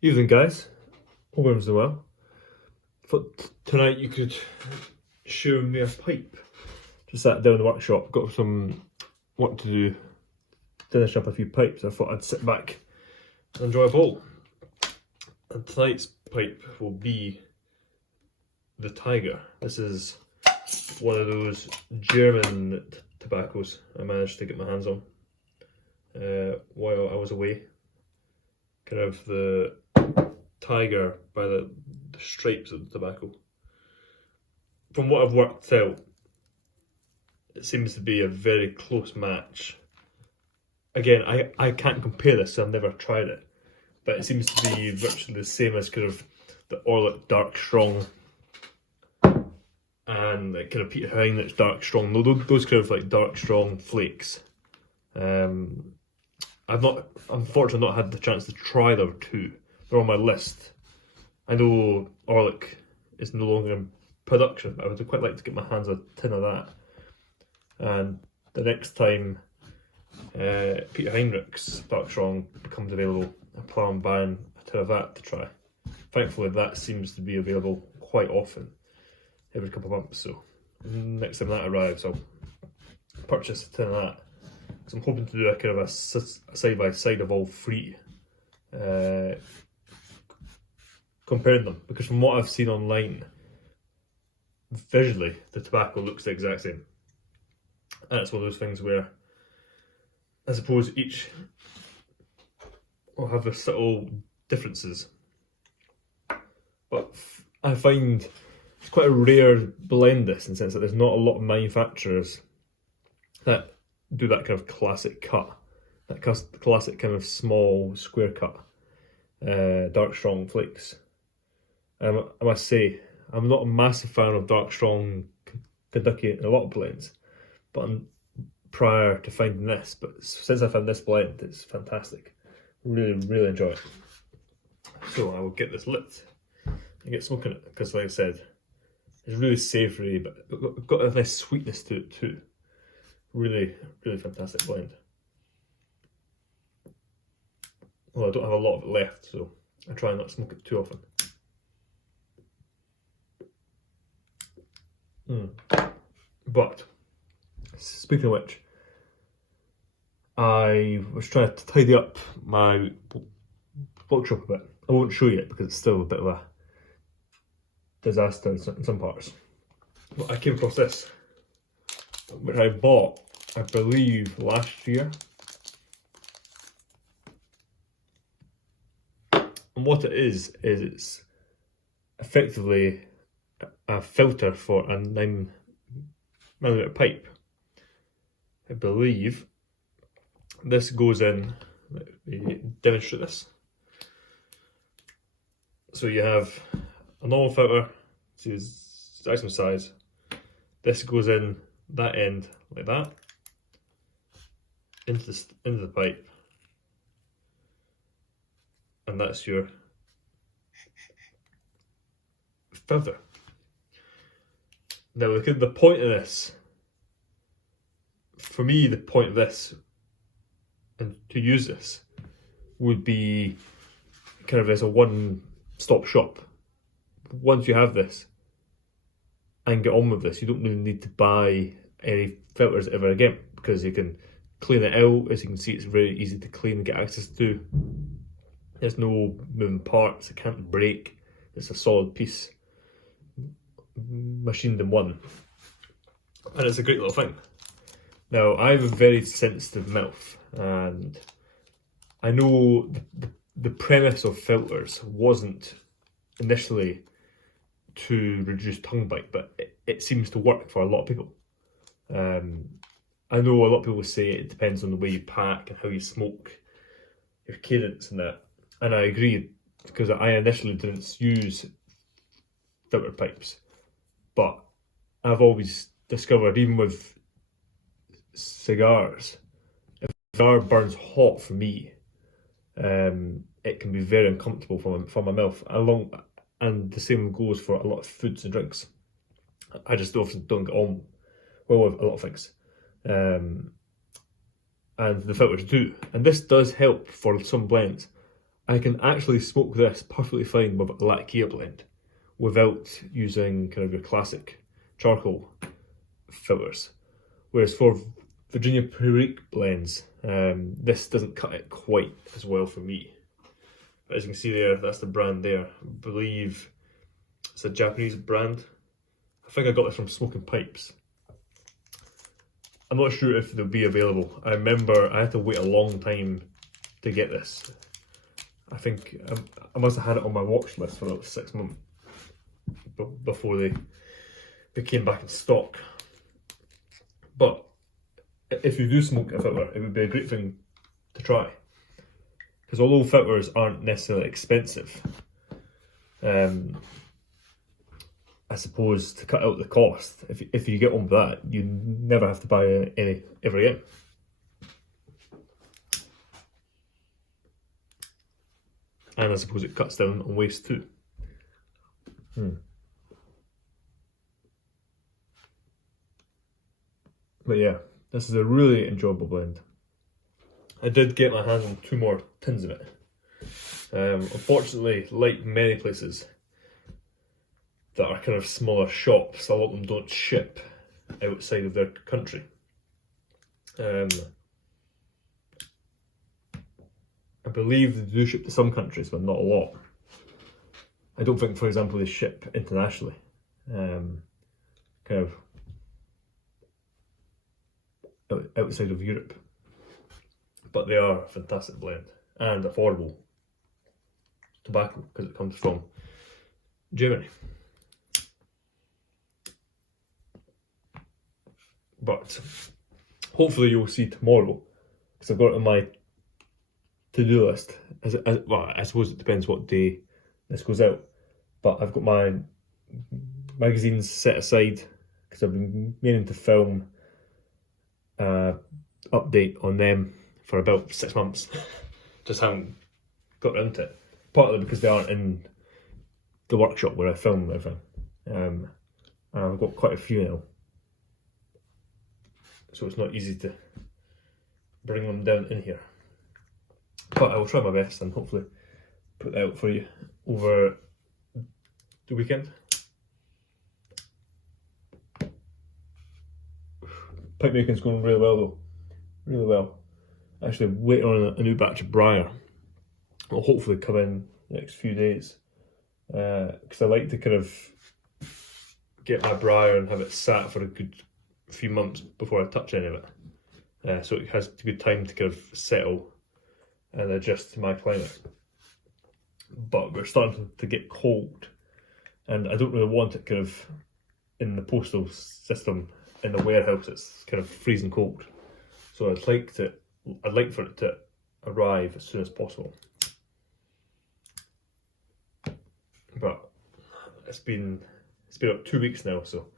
Evening, guys. Hope everyone's doing well. Thought tonight you could show me a pipe. Just sat down in the workshop, got some work to do, finish up a few pipes. I thought I'd sit back and enjoy a bowl. And tonight's pipe will be the Tiger. This is one of those German tobaccos I managed to get my hands on while I was away. Kind of the Tiger by the stripes of the tobacco. From what I've worked out, it seems to be a very close match. Again, I can't compare this, so I've never tried it, but it seems to be virtually the same as kind of the Orlik Dark Strong and the kind of Peter Heinrich Dark Strong. Those kind of like Dark Strong flakes. I've unfortunately not had the chance to try the two. They're on my list. I know Orlik is no longer in production, but I would quite like to get my hands on a tin of that. And the next time Peter Heinrich's Dark Strong becomes available, I plan on buying a tin of that to try. Thankfully, that seems to be available quite often, every couple of months. So next time that arrives, I'll purchase a tin of that. Because I'm hoping to do a kind of a side by side of all three. Comparing them, because from what I've seen online, visually the tobacco looks the exact same, and it's one of those things where I suppose each will have their subtle differences, but I find it's quite a rare blend, this, in the sense that there's not a lot of manufacturers that do that kind of classic cut, that classic kind of small square cut Dark Strong flakes. I must say, I'm not a massive fan of Dark Strong Kentucky in a lot of blends, but prior to finding this, but since I found this blend, it's fantastic. Really, really enjoy it. So I will get this lit and get smoking it, because like I said, it's really savoury, but got a nice sweetness to it too. Really, really fantastic blend. Well, I don't have a lot of it left, so I try not to smoke it too often. But speaking of which, I was trying to tidy up my workshop a bit. I won't show you it because it's still a bit of a disaster in some parts. But I came across this, which I bought, I believe, last year. And what it is it's effectively a filter for a 9mm pipe. I believe this goes in, let me demonstrate this. So you have a normal filter, see it's the maximum size. This goes in that end like that, into the pipe, and that's your filter. Now, the point of this, for me, the point of this, and to use this, would be kind of as a one-stop shop. Once you have this and get on with this, you don't really need to buy any filters ever again, because you can clean it out. As you can see, it's very easy to clean and get access to. There's no moving parts, it can't break. It's a solid piece, machined in one, and it's a great little thing. Now, I have a very sensitive mouth, and I know the premise of filters wasn't initially to reduce tongue bite, but it seems to work for a lot of people. I know a lot of people say it depends on the way you pack and how you smoke, your cadence and that, and I agree, because I initially didn't use filter pipes. But I've always discovered, even with cigars, if a cigar burns hot for me, it can be very uncomfortable for my mouth. And the same goes for a lot of foods and drinks. I just often don't get on well with a lot of things. And the filters do. And this does help for some blends. I can actually smoke this perfectly fine with a Latakia blend without using kind of your classic charcoal filters. Whereas for Virginia Perique blends, this doesn't cut it quite as well for me. But as you can see there, that's the brand there. I believe it's a Japanese brand. I think I got this from Smoking Pipes. I'm not sure if they'll be available. I remember I had to wait a long time to get this. I think I must have had it on my watch list for about 6 months before they came back in stock. But if you do smoke a filter, it would be a great thing to try. Because although filters aren't necessarily expensive, I suppose to cut out the cost, if you get on with that, you never have to buy any ever again. And I suppose it cuts down on waste too. But yeah, this is a really enjoyable blend. I did get my hands on 2 more tins of it. Unfortunately, like many places that are kind of smaller shops, a lot of them don't ship outside of their country. I believe they do ship to some countries, but not a lot. I don't think, for example, they ship internationally. Kind of outside of Europe. But they are a fantastic blend and affordable tobacco because it comes from Germany. But hopefully you'll see tomorrow, because I've got it on my to-do list. Well, I suppose it depends what day this goes out. But I've got my magazines set aside because I've been meaning to film an update on them for about 6 months. Just haven't got around to it. Partly because they aren't in the workshop where I film everything. And I've got quite a few now. So it's not easy to bring them down in here. But I will try my best and hopefully put that out for you over the weekend. Pipe making's going really well though. Really well. Actually waiting on a new batch of briar. Will hopefully come in the next few days. Because I like to kind of get my briar and have it sat for a good few months before I touch any of it. So it has good time to kind of settle and adjust to my climate. But we're starting to get cold, and I don't really want it kind of in the postal system in the warehouse. It's kind of freezing cold, so I'd like for it to arrive as soon as possible. But it's been about 2 weeks now, so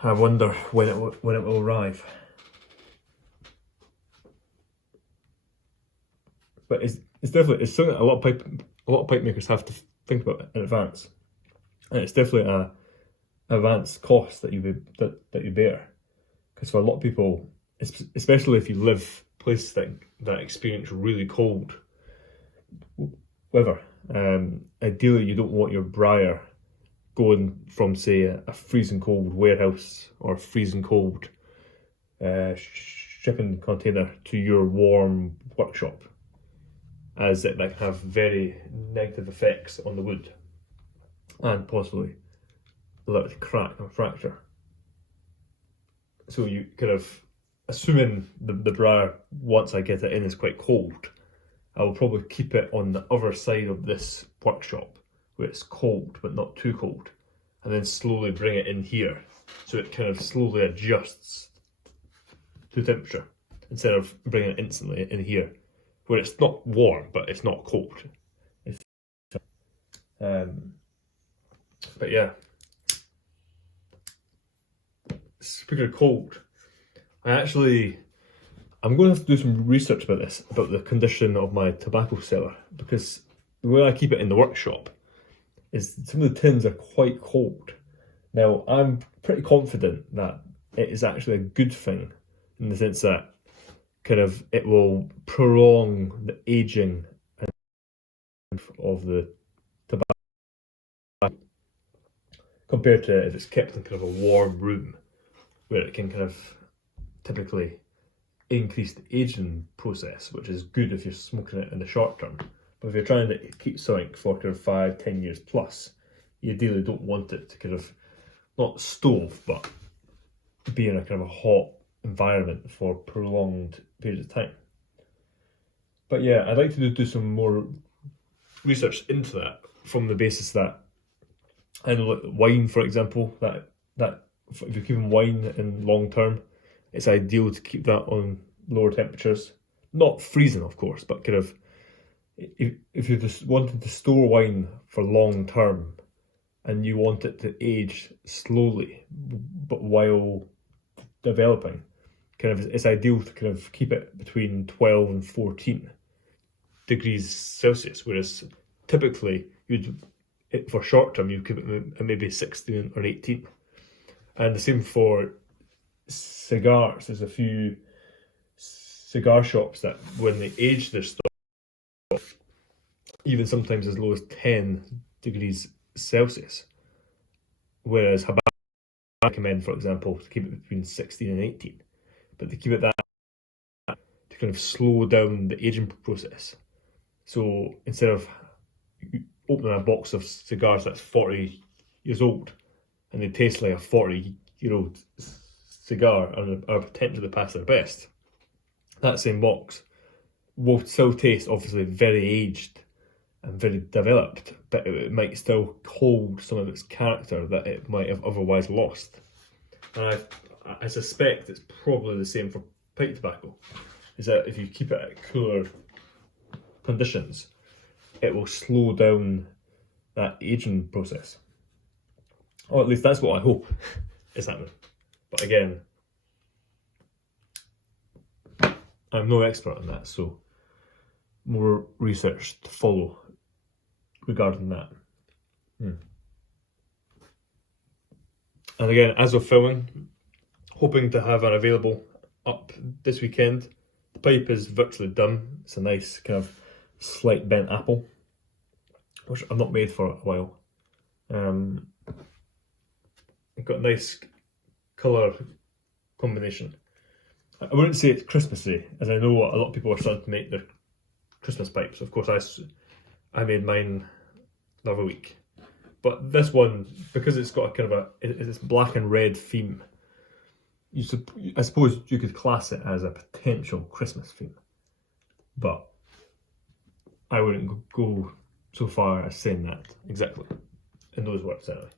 I wonder when it will arrive. But it's definitely something that a lot of pipe makers have to think about in advance, and it's definitely an advanced cost that you bear. Because for a lot of people, especially if you live places that experience really cold weather, ideally you don't want your briar going from, say, a freezing cold warehouse or a freezing cold shipping container to your warm workshop, as that can have very negative effects on the wood and possibly allow it to crack and fracture. So you kind of, assuming the briar, once I get it in, is quite cold, I will probably keep it on the other side of this workshop where it's cold but not too cold, and then slowly bring it in here so it kind of slowly adjusts to temperature instead of bringing it instantly in here where it's not warm but it's not cold. But yeah, speaking of cold, I'm going to have to do some research about this, about the condition of my tobacco cellar, because the way I keep it in the workshop is some of the tins are quite cold. Now, I'm pretty confident that it is actually a good thing in the sense that kind of it will prolong the aging of the tobacco compared to if it's kept in kind of a warm room where it can kind of typically increase the aging process, which is good if you're smoking it in the short term. But if you're trying to keep something for kind of 5-10 years plus, you ideally don't want it to kind of not stove, but be in a kind of a hot environment for prolonged periods of time. But yeah, I'd like to do some more research into that from the basis that I know like wine, for example, that if you're keeping wine in long term, it's ideal to keep that on lower temperatures. Not freezing, of course, but kind of if you're just wanting to store wine for long term and you want it to age slowly, but while developing, kind of it's ideal to kind of keep it between 12 and 14 degrees Celsius, whereas typically for short term you keep it at maybe 16 or 18. And the same for cigars. There's a few cigar shops that when they age their stuff, even sometimes as low as 10 degrees Celsius, whereas Habano recommend, for example, to keep it between 16 and 18, but they keep it that to kind of slow down the aging process. So instead of opening a box of cigars that's 40 years old and they taste like a 40-year-old cigar and are potentially past their best, that same box will still taste obviously very aged and very developed, but it might still hold some of its character that it might have otherwise lost. And I suspect it's probably the same for pipe tobacco, is that if you keep it at cooler conditions, it will slow down that aging process. Or at least that's what I hope is happening. But again, I'm no expert on that, so more research to follow regarding that. And again, as of filming, hoping to have an available up this weekend. The pipe is virtually done. It's a nice kind of slight bent apple, which I've not made for a while. I've got a nice colour combination. I wouldn't say it's Christmassy, as I know a lot of people are starting to make their Christmas pipes. Of course, I made mine the other week. But this one, because it's got a kind of it's black and red theme, I suppose you could class it as a potential Christmas theme. But I wouldn't go so far as saying that exactly in those words anyway.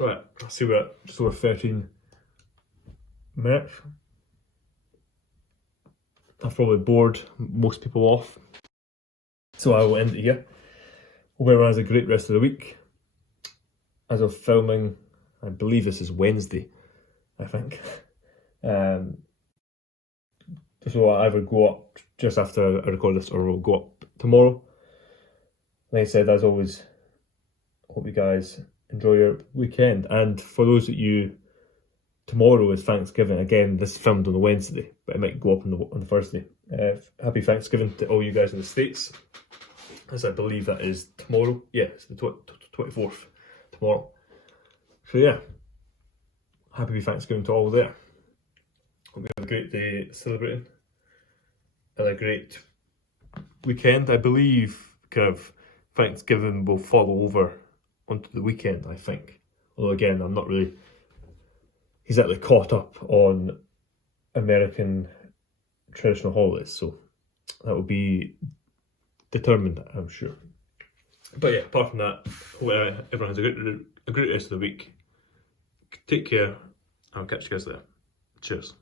Right, I see we're at just over 13 minutes. I've probably bored most people off, so I will end it here. Hope everyone has a great rest of the week. As of filming, I believe this is Wednesday, I think. So I'll either go up just after I record this or we'll go up tomorrow. Like I said, as always, hope you guys enjoy your weekend. And for those of you, tomorrow is Thanksgiving. Again, this is filmed on a Wednesday, but it might go up on the Thursday. Happy Thanksgiving to all you guys in the States, as I believe that is tomorrow. Yeah, it's the 24th tomorrow. So yeah, happy Thanksgiving to all there. Hope you have a great day celebrating and a great weekend. I believe kind of Thanksgiving will follow over onto the weekend, I think. Although again, I'm not really exactly caught up on American traditional holidays, so that will be determined, I'm sure. But yeah, apart from that, hope everyone has a great rest of the week. Take care, I'll catch you guys there. Cheers.